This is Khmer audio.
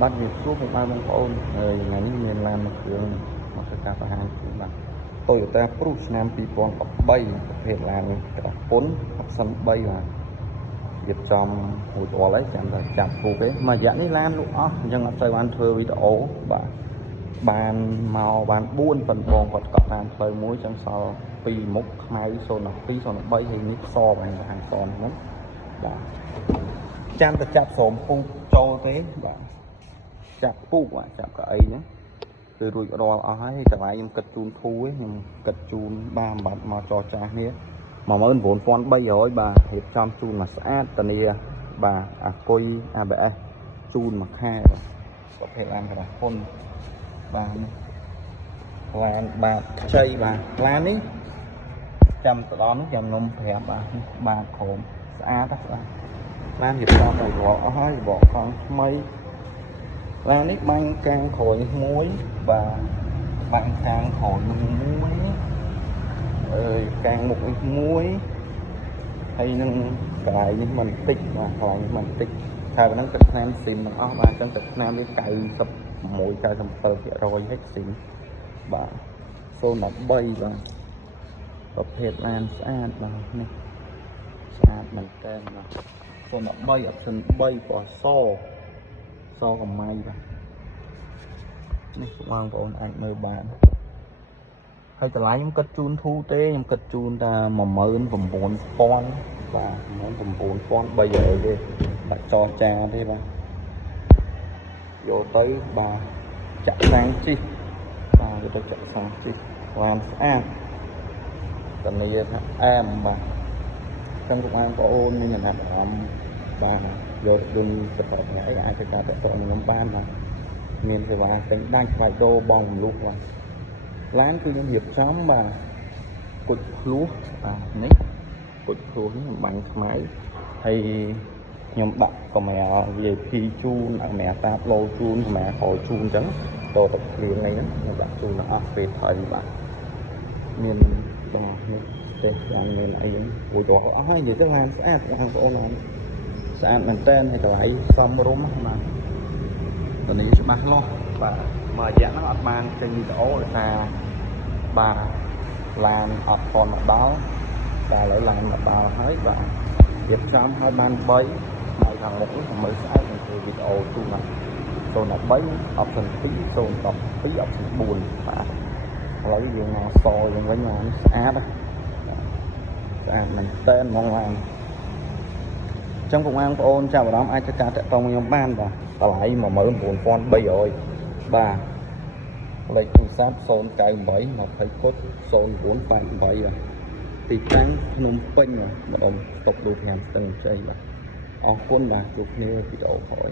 bắt nhịp suốt một ba bông ôn rồi ngàyนี้មានឡានមួយគ្រឿងមកធ្វើការបង្ហាញជូនបាទ Toyota Prius ឆ្នាំ2013ប្រភេទឡានក្តារពុន63បាទរៀបចំមួយដលហើយចាំតែចាប់គូគេមួយរយៈនេះឡានលក់អស់អញ្ចឹងអត់ទៅបានធ្វើវីដេអូបាទបានមកបាន4ប៉ុនបងគាត់កត់តាមផ្លូវមួយចឹងសល់2មុខខ្មៅ02 03ហើយនេះសបានខាងសហ្នឹងបាទចាំតែចាប់ស្រោមពុកចូលទេបាទចាប់ពុកបាទចាប់កៅអីហ្នឹងគឺរួចរាល់អស់ហើយតម្លៃខ្ញុំគិតជូនធូរឯងខ្ញុំគិតជូនបានបាត់មកចរចាគ្នា 19300 បាទរៀបចំជូនមកស្អាតតានីបាទអាគុយ ABS ជូនមួយខែប្រភេទឡានក្តារពុនបាទឡានបាទខ្ចីបាទឡាននេះចាំទៅដល់នោះខ្ញុំនាំប្រាប់បាទបាទក្រមស្អាតបាទឡានរៀបចំទៅរាល់អស់ហើយបកកង់ថ្មីឡាននេះបាញ់កាំងក្រោយមួយបាទបាញ់កាំងក្រោយមួយកាំងមុខនេះមួយហើយនឹងកន្លែងនេះមិនតិចបាទកន្លែងនេះមិនតិចថាប៉ុណ្ណឹងទឹកថ្នាំស៊ីមទាំងអស់បាទអញ្ចឹងទឹកថ្នាំនេះ96 97% ហិចស៊ីមបាទ013បាទប្រភេទឡានស្អាតបាទនេះស្អាតមែនតើបាទ013 option 3ពណ៌សកំម៉ៃបាទនេះបងប្អូនអាចមើលបានហើយតម្លៃខ្ញុំគិតជូនធូរទេខ្ញុំគិតជូនតែ19000បាទ19300ទេដាក់ចរចាទេបាទយកទៅបាទចាក់សាំងជីបាទយកទៅចាក់សាំងជីឡានស្អាតតានីថាអែមបាទចឹងបងប្អូនមានចំណាប់អារម្មណ៍បាទយកយន្តសពថ្ងៃអាចធ្វើការតតខ្ញុំបានបាទមានសេវាទិញដាច់ផ្លាយដូរបងរំលោះបាទឡានគឺខ្ញុំរៀបចំបាទគុជភ្លោះបាទនេះគុជភ្លោះនេះបាញ់ខ្មៅហើយខ្ញុំដាក់កាមេរ៉ា VIP ជូនកាមេរ៉ាតាបឡូជូនកាមេរ៉ាក្រោយជូនអញ្ចឹងតទៅគ្លៀងហ្នឹងខ្ញុំដាក់ជូនដល់អស់ពេលថៃបាទមានបងនេះទេយ៉ាងមានអីហ្នឹងរួចរាល់អស់ហើយនិយាយទៅឡានស្អាតបងប្អូនឡានស្អាតមែនតើហើយតម្លៃសមរម្យបាទតនេះច្បាស់លាស់បាទមួយរយៈហ្នឹងអត់បានចេញវីដេអូដោយសារបាទឡានអត់ទាន់មកដល់តែឥឡូវឡានមកដល់ហើយបាទរៀបចំឲ្យបាន3នៅខាងមុខនេះមើលស្អាតនឹងធ្វើវីដេអូជូនបាទ013 option 2 012 option 4បាទឥឡូវយើងមកសយើងវិញឡានស្អាតស្អាតមែនតើហ្មងឡានចឹងបងប្អូនចាប់អារម្មណ៍អាចធ្វើការតាក់ទងខ្ញុំបានបាទតម្លៃ19300បាទលេខទូរស័ព្ទ098 20គុត0988បាទទីតាំងភ្នំពេញម្ដុំស្តុបលូ5ស្ទឹងជ័យបាទអរគុណបាទជួបគ្នាវីដេអូក្រោយ